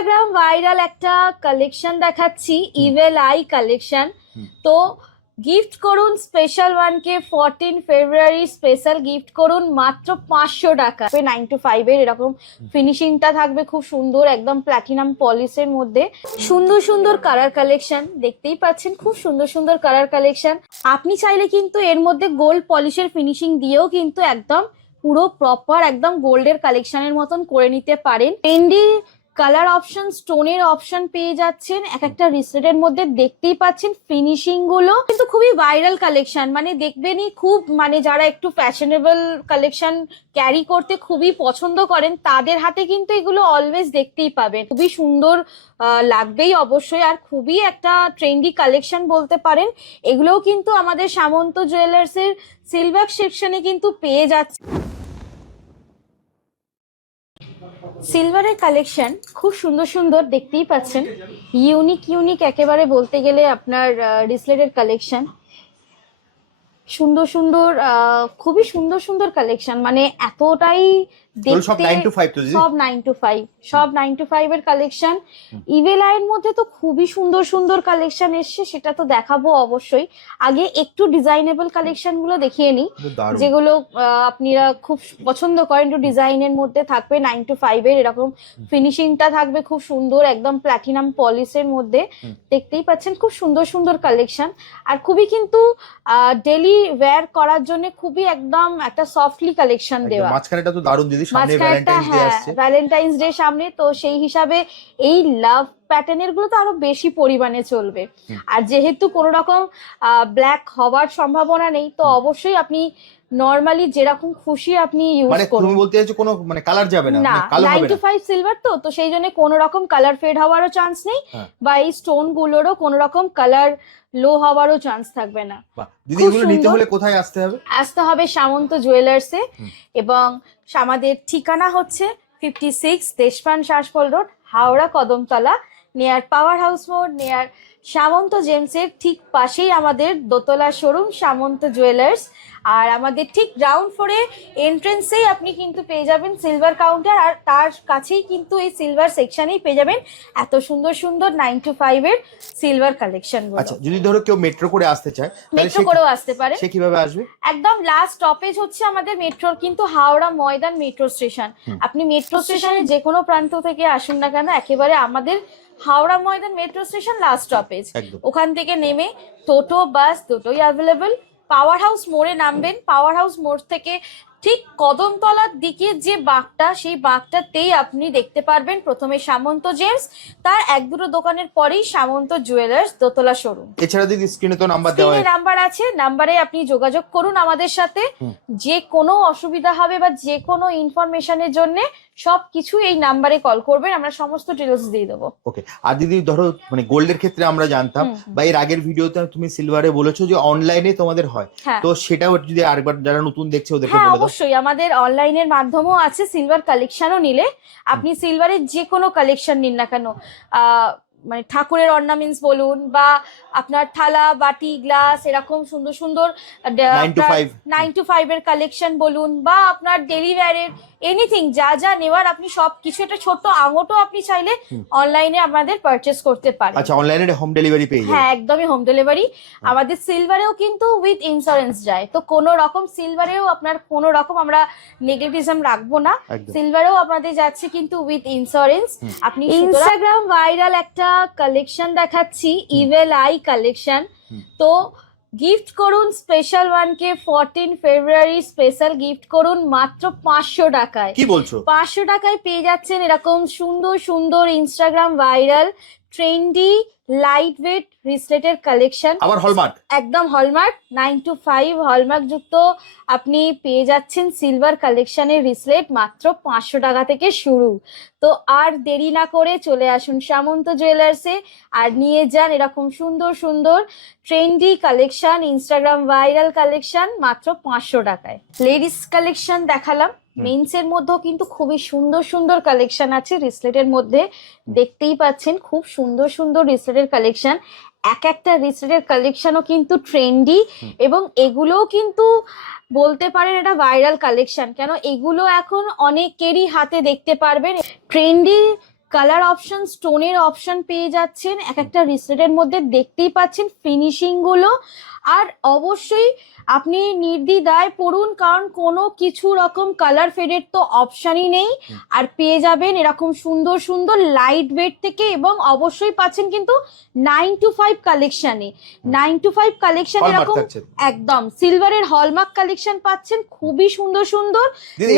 Instagram viral একটা collection দেখাচ্ছি, evil I collection. তো গিফট করুন স্পেশাল ওয়ানকে 14 ফেব্রুয়ারি স্পেশাল গিফট করুন মাত্র 500 টাকা। 9 to 5 এর এরকম ফিনিশিংটা থাকবে খুব সুন্দর, একদম প্ল্যাটিনাম পলিশের মধ্যে। সুন্দর সুন্দর কালার কালেকশন দেখতেই পাচ্ছেন, খুব সুন্দর সুন্দর কালার কালেকশন। আপনি চাইলে কিন্তু এর মধ্যে গোল্ড পলিশের ফিনিশিং দিয়েও কিন্তু একদম পুরো প্রপার একদম গোল্ডের কালেকশনের মতন করে নিতে পারেন। ট্রেন্ডি কালার অপশন, স্টোনের অপশন পেয়ে যাচ্ছেন এক একটা রিসেটের মধ্যে। দেখতেই পাচ্ছেন ফিনিশিং গুলো কিন্তু খুবই ভাইরাল কালেকশন, মানে দেখবেনই খুব, মানে যারা একটু ফ্যাশনেবল কালেকশন ক্যারি করতে খুবই পছন্দ করেন তাদের হাতে কিন্তু এগুলো অলওয়েজ দেখতেই পাবেন। খুবই সুন্দর লাগবেই অবশ্যই, আর খুবই একটা ট্রেন্ডি কালেকশন বলতে পারেন। এগুলোও কিন্তু আমাদের সামন্ত জুয়েলার্স এর সিলভার সেকশনে কিন্তু পেয়ে যাচ্ছে। সিলভারের কালেকশন খুব সুন্দর সুন্দর দেখতেই পাচ্ছেন, ইউনিক ইউনিক একেবারে বলতে গেলে আপনার রিসলেটের কালেকশন। সুন্দর সুন্দর খুবই সুন্দর সুন্দর কালেকশন, মানে এতটাই দেখতে সব 9 to 5 তো জি, সব 9 to 5, সব 9 to 5 এর কালেকশন। ইভেল আইয়ের মধ্যে তো খুবই সুন্দর সুন্দর কালেকশন এসছে, সেটা তো দেখাবো অবশ্যই। আগে একটু ডিজাইনেবল কালেকশন গুলো দেখিয়ে নিই, যেগুলো আপনারা খুব পছন্দ করেন। একটু ডিজাইনের মধ্যে থাকবে 9 to 5 এর এরকম ফিনিশিংটা থাকবে খুব সুন্দর, একদম প্ল্যাটিনাম পলিশের মধ্যে। দেখতেই পাচ্ছেন খুব সুন্দর সুন্দর কালেকশন, আর খুবই কিন্তু ডেলি ওয়্যার করার জন্য খুবই একদম একটা সফটলি কালেকশন দেওয়া। মাঝখানেটা তো দারুণ দিদি, সামনে ভ্যালেন্টাইন্স ডে আসছে। ভ্যালেন্টাইন্স ডে সামনে, তো সেই হিসাবে এই লাভ প্যাটার্নের গুলো তো আরো বেশি পরিমাণে চলবে। আর যেহেতু কোনো রকম ব্ল্যাক হওয়ার সম্ভাবনা নেই, তো অবশ্যই আপনি নরমালি যেরকম খুশি আপনি ইউজ মানে করুন। তুমি বলতে চাইছো কোনো মানে কালার যাবে না, না, কালো হবে 9 to 5 সিলভার তো সেই জন্য কোনো রকম কালার ফেড হওয়ারও চান্স নেই, বা এই স্টোন গুলোরও কোনো রকম কালার লো হওয়ারও চান্স থাকবে না। দিদি এগুলো নিতে হলে কোথায় আসতে হবে? আসতে হবে সামন্ত জুয়েলার্সে, এবং আমাদের ঠিকানা হচ্ছে 56 Deshapran Sasmal road, Howrah Kadamtala, near power house মোড়, নিয়ার সামন্ত জেমসের ঠিক পাশেই আমাদের দোতলা শোরুম সামন্ত জুয়েলার্স। আর আমাদের ঠিক গ্রাউন্ড ফ্লোরে এন্ট্রেন্সেই আপনি কিন্তু পেয়ে যাবেন সিলভার কাউন্টার, আর তার কাছেই কিন্তু এই সিলভার সেকশনেই পেয়ে যাবেন এত সুন্দর সুন্দর 9 to 5 এর সিলভার কালেকশন। আচ্ছা, যদি ধরো কেউ মেট্রো করে আসতে চায়, মেট্রো করেও আসতে পারে। সে কিভাবে আসবে? একদম লাস্ট স্টপেজ হচ্ছে আমাদের মেট্রোর কিন্তু হাওড়া ময়দান মেট্রো স্টেশন। আপনি মেট্রো স্টেশনে যে কোনো প্রান্ত থেকে আসুন না কেন, একেবারে আমাদের Howrah Maidan metro station last stoppage. ওখান থেকে নেমে টোটো বাস দুটোই অ্যাভেলেবল। পাওয়ার হাউস মোড়ে নামবেন, পাওয়ার হাউস মোড় থেকে ঠিক কদমতলার দিকে যে বাঁকটা, সেই বাঁকটাতেই আপনি দেখতে পারবেন প্রথমে সামন্ত জেমস, তার এক দুটো দোকানের পরেই সামন্ত জুয়েলার্স দোতলা শোরুম। এছাড়া দিদি স্ক্রিনে তো নাম্বার দেওয়া আছে, নাম্বার আছে, নাম্বারে আপনি যোগাযোগ করুন আমাদের সাথে। যে কোনো অসুবিধা হবে বা যে কোনো ইনফরমেশনের জন্য সবকিছু এই নাম্বারে কল করবেন, আমরা সমস্ত ডিটেলস দিয়ে দেবো। ওকে। আর দিদি ধরো মানে গোল্ডের ক্ষেত্রে আমরা জানতাম, বা এর আগের ভিডিওতে তুমি সিলভারে বলেছো যে অনলাইনে তোমাদের হয়, তো সেটাও যদি আরেকবার যারা নতুন দেখছে ওদেরকে বলে দাও। অবশ্যই আমাদের অনলাইনের মাধ্যমেও আছে, সিলভার কালেকশনও নিলে আপনি সিলভারের যে কোনো কালেকশন নিন না কেন, মানে ঠাকুরের অর্নামেন্টস বলুন, বা আপনার থালা বাটি গ্লাস এরকম সুন্দর সুন্দর 9 to 5 এর কালেকশন বলুন, বা আপনার ডেলি ওয়্যারের এনিথিং যা যা নেওয়ার আপনি সব কিছু, একটা ছোট্ট আঙটও আপনি চাইলে অনলাইনে আমাদের পারচেস করতে পারেন। আচ্ছা, অনলাইনে হোম ডেলিভারি পেয়ে যাবেন? হ্যাঁ, একদমই হোম ডেলিভারি। আমাদের সিলভারেও কিন্তু উইথ ইন্স্যুরেন্স যায়, তো কোনো রকম সিলভারেও আপনার কোনো রকম আমরা নেগলেটিজম রাখবো না, সিলভারেও আপনাদের যাচ্ছে কিন্তু উইথ ইন্স্যুরেন্স। আপনি ইনস্টাগ্রাম ভাইরাল একটা কালেকশন দেখাচ্ছি, ইভেল আই কালেকশন। তো গিফট করুন স্পেশাল ওয়ানকে 14 ফেব্রুয়ারি স্পেশাল গিফট করুন মাত্র 500 টাকায়। কি বলছো? 500 টাকায় পেয়ে যাচ্ছেন এরকম সুন্দর সুন্দর Instagram viral trendy light weight রিসলেটের কালেকশন, আবার হলমার্ক, একদম হলমার্ক 9 to 5 হলমার্ক যুক্ত আপনি পেয়ে যাচ্ছেন সিলভার কালেকশনের রিসলেট মাত্র 500 টাকা থেকে শুরু। তো আর দেরি না করে চলে আসুন সামন্ত জুয়েলার্সে, আর নিয়ে যান এরকম সুন্দর সুন্দর trendy collection, Instagram viral collection মাত্র 500 টাকায়। লেডিস কালেকশন দেখালাম, মেন্স এর মধ্যেও কিন্তু খুবই সুন্দর সুন্দর কালেকশন আছে রিসলেটের মধ্যে। দেখতেই পাচ্ছেন খুব সুন্দর সুন্দর রিসলেটের কালেকশন, এক একটা রিসলেটের কালেকশনও কিন্তু ট্রেন্ডি, এবং এগুলোও কিন্তু বলতে পারেন এটা ভাইরাল কালেকশন, কেন এগুলো এখন অনেকেরই হাতে দেখতে পারবেন। ট্রেন্ডি কালার অপশন, স্টোনের অপশন পেয়ে যাচ্ছেন এক একটা রিসেটের মধ্যে, দেখতেই পাচ্ছেন ফিনিশিং গুলো। আর অবশ্যই আপনি নির্দ্বিধায় পড়ুন, কারণ কোনো কিছু রকম কালার ফেডের তো অপশনই নেই। আর পেয়ে যাবেন এরকম সুন্দর সুন্দর লাইট ওয়েট থেকে, এবং অবশ্যই পাচ্ছেন কিন্তু 9 to 5 কালেকশনে, 9 to 5 কালেকশন এরকম একদম সিলভারের হলমার্ক কালেকশন পাচ্ছেন, খুবই সুন্দর সুন্দর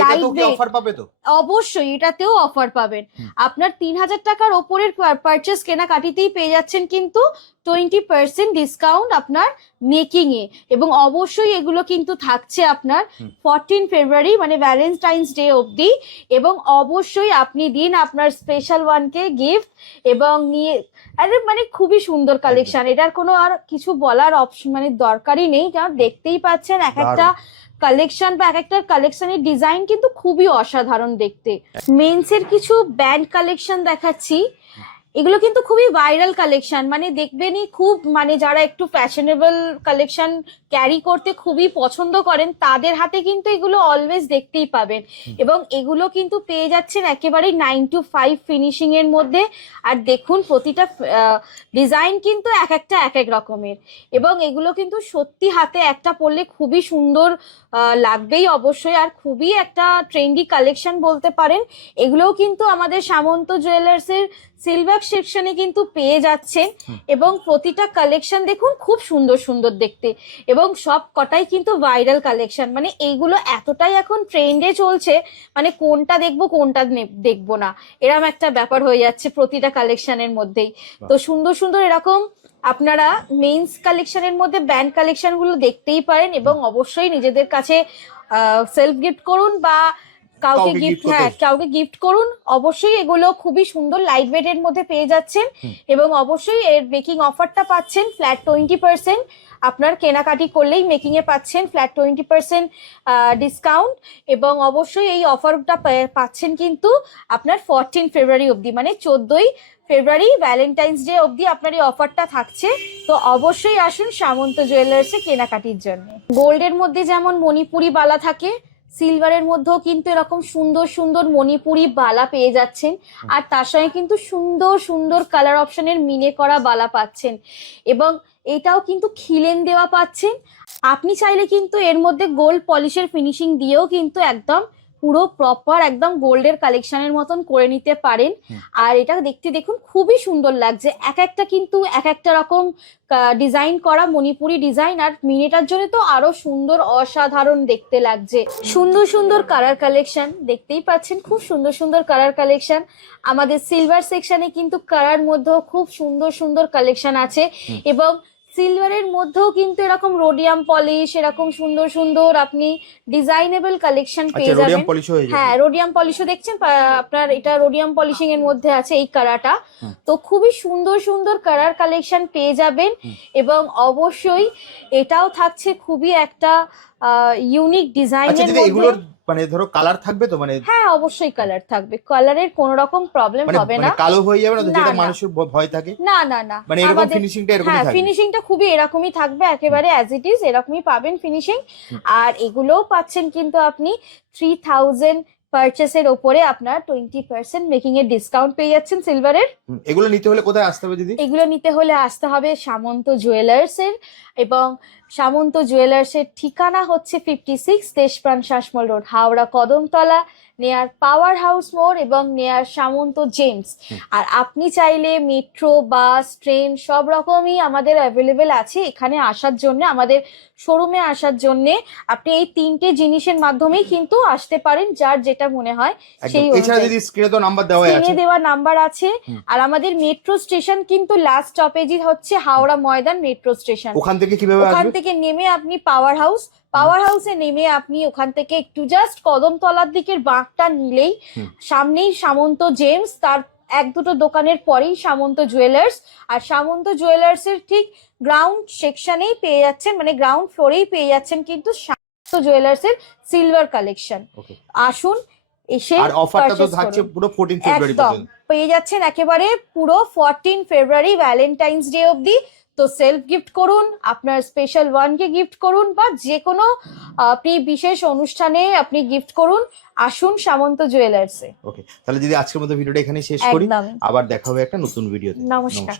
লাইট ওয়েট। অফার পাবে তো? অবশ্যই এটাতেও অফার পাবেন। আপনার 3000 টাকার ওপরের পারচেস কেনাকাটিতেই পেয়ে যাচ্ছেন কিন্তু 20% ডিসকাউন্ট আপনার মেকিং এ, এবং অবশ্যই এগুলো কিন্তু থাকছে আপনার 14 ফেব্রুয়ারি মানে ভ্যালেন্টাইন্স ডে অবধি। এবং অবশ্যই আপনি দিন আপনার স্পেশাল ওয়ানকে গিফট, এবং নিয়ে আরে মানে খুবই সুন্দর কালেকশন, এটার কোনো আর কিছু বলার অপশন মানে দরকারই নেই, কারণ দেখতেই পাচ্ছেন এক একটা কালেকশন বা এক একটা কালেকশনের ডিজাইন কিন্তু খুবই অসাধারণ দেখতে। মেন্সের কিছু ব্যান্ড কালেকশন দেখাচ্ছি, এগুলো কিন্তু খুবই ভাইরাল কালেকশন, মানে দেখবেনই খুব মানে যারা একটু ফ্যাশনেবল কালেকশন ক্যারি করতে খুবই পছন্দ করেন তাদের হাতে কিন্তু এগুলো অলওয়েজ দেখতেই পাবেন। এবং এগুলো কিন্তু পেয়ে যাচ্ছেন একেবারেই 9 to 5 ফিনিশিং এর মধ্যে। আর দেখুন প্রতিটা ডিজাইন কিন্তু এক একটা এক এক রকমের, এবং এগুলো কিন্তু সত্যি হাতে একটা পরলে খুবই সুন্দর লাগবেই অবশ্যই, আর খুবই একটা ট্রেন্ডি কালেকশন বলতে পারেন। এগুলোও কিন্তু আমাদের সামন্ত জুয়েলার্সের সিলভার সেকশনে কিন্তু পেয়ে যাচ্ছেন, এবং প্রতিটা কালেকশন দেখুন খুব সুন্দর সুন্দর দেখতে, এবং সব কটাই কিন্তু ভাইরাল কালেকশন। মানে এইগুলো এতটাই এখন ট্রেন্ডে চলছে, মানে কোনটা দেখবো কোনটা দেখবো না এরকম একটা ব্যাপার হয়ে যাচ্ছে প্রতিটা কালেকশনের মধ্যেই। তো সুন্দর সুন্দর এরকম আপনারা মেইনস কালেকশনের মধ্যে ব্যান্ড কালেকশন গুলো দেখতেই পারেন, এবং অবশ্যই নিজেদের কাছে সেলফ গিফট করুন বা কাউকে গিফট, হ্যাঁ কাউকে গিফট করুন। অবশ্যই এগুলো খুবই সুন্দর লাইট ওয়েট এর মধ্যে পেয়ে যাচ্ছেন, এবং অবশ্যই এর মেকিং অফারটা পাচ্ছেন ফ্ল্যাট 20%। আপনার কেনাকাটি করলেই মেকিং এ পাচ্ছেন ফ্ল্যাট 20% ডিসকাউন্ট, এবং অবশ্যই এই অফারটা পাচ্ছেন কিন্তু আপনার 14 ফেব্রুয়ারি অবধি, মানে 14ই ফেব্রুয়ারি ভ্যালেন্টাইন্স ডে অবধি আপনার এই অফারটা থাকছে। তো অবশ্যই আসুন সামন্ত জুয়েলার্সে কেনাকাটির জন্য। গোল্ডের মধ্যে যেমন মণিপুরি বালা থাকে, সিলভারের মধ্যেও কিন্তু এরকম সুন্দর সুন্দর মণিপুরি বালা পেয়ে যাচ্ছেন, আর তার সঙ্গে কিন্তু সুন্দর সুন্দর কালার অপশনের মিনে করা বালা পাচ্ছেন, এবং এটাও কিন্তু খিলেন দেওয়া পাচ্ছেন। আপনি চাইলে কিন্তু এর মধ্যে গোল্ড পলিশের ফিনিশিং দিয়েও কিন্তু একদম পুরো প্রপার একদম গোল্ডের কালেকশনের মতন করে নিতে পারেন। আর এটা দেখতে দেখুন খুবই সুন্দর লাগছে, এক একটা কিন্তু এক একটা রকম ডিজাইন করা মণিপুরি ডিজাইন, আর মিনেটার জন্য তো আরো সুন্দর অসাধারণ দেখতে লাগছে। সুন্দর সুন্দর কালার কালেকশন দেখতেই পাচ্ছেন, খুব সুন্দর সুন্দর কালার কালেকশন। আমাদের সিলভার সেকশনে কিন্তু কালার মধ্যেও খুব সুন্দর সুন্দর কালেকশন আছে, এবং সিলভারের মধ্যেও কিন্তু এরকম রোডিয়াম পলিশ এরকম সুন্দর সুন্দর আপনি ডিজাইনেবল কালেকশন পেয়ে যাবেন। হ্যাঁ রোডিয়াম পলিশও দেখছেন আপনার, এটা রোডিয়াম পলিশিং এর মধ্যে আছে এই কালারটা। তো খুবই সুন্দর সুন্দর কালার কালেকশন পেয়ে যাবেন, এবং অবশ্যই এটাও থাকছে খুবই একটা ইউনিক ডিজাইনের মধ্যে। মানে ধরো কালার থাকবে তো, মানে হ্যাঁ অবশ্যই কালার থাকবে, কালারের কোনো রকম প্রবলেম হবে না, কালো হয়ে যাবে না তো যেটা মানুষের ভয় থাকে। না না না, মানে এরকম ফিনিশিংটা এরকমই থাকবে। ফিনিশিংটা খুবই এরকমই থাকবে, একেবারে অ্যাজ ইট ইজ এরকমই পাবেন ফিনিশিং। আর এগুলোও পাচ্ছেন কিন্তু আপনি 3000 পারচেসের ওপরে আপনার 20% মেকিং এর ডিসকাউন্ট পেয়ে যাচ্ছেন সিলভারের। এগুলো নিতে হলে কোথায় আসতে হবে দিদি? এগুলো নিতে হলে আসতে হবে সামন্ত জুয়েলার্স এর, এবং সামন্ত জুয়েলার্স এর ঠিকানা হচ্ছে 56 দেশপ্রাণ শাসমল রোড, হাওড়া কদমতলা, নেয়ার পাওয়ার হাউস মোড় এবং নেয়ার সামন্ত জেমস। আর আপনি চাইলে মেট্রো, বাস, ট্রেন সব রকমই আমাদের অ্যাভেলেবেল আছে এখানে আসার জন্য, আমাদের শোরুমে আসার জন্য। আপনি এই তিনটে জিনিসের মাধ্যমেই কিন্তু আসতে পারেন, যার যেটা মনে হয় সেই অনুযায়ী। স্ক্রিনে তো নাম্বার দেওয়া আছে, স্ক্রিনে দেওয়া নাম্বার আছে। আর আমাদের মেট্রো স্টেশন কিন্তু লাস্ট স্টপেজই হচ্ছে হাওড়া ময়দান মেট্রো স্টেশন। ওখান থেকে কিভাবে আসবেন? ওখান থেকে নেমে আপনি পাওয়ার হাউসে নেমে আপনি ওখান থেকে একটু জাস্ট কদমতলার দিকের বাঁকটা নিলেই সামনেই সামন্ত জেমস, তার এক দুটো দোকানের পরেই সামন্ত জুয়েলার্স। আর সামন্ত জুয়েলার্স এর ঠিক গ্রাউন্ড সেকশনেই পেয়ে যাচ্ছেন, মানে গ্রাউন্ড ফ্লোরেই পেয়ে যাচ্ছেন কিন্তু সামন্ত জুয়েলার্স এর সিলভার কালেকশন। আসুন এসে আর অফারটা তো থাকছে পুরো 14 ফেব্রুয়ারি পর্যন্ত পেয়ে যাচ্ছেন, একেবারে পুরো 14 ফেব্রুয়ারি ভ্যালেন্টাইন্স ডে অবধি তো সেলফ গিফট করুন, আপনার স্পেশাল ওয়ানকে গিফট করুন, বা যে কোনো আপনি বিশেষ অনুষ্ঠানে আপনি গিফট করুন। আসুন সামন্ত জুয়েলার্সে। ওকে, তাহলে যদি আজকের মতো ভিডিওটা এখানে শেষ করি, একদমই। আবার দেখা হবে একটা নতুন ভিডিওতে। নমস্কার।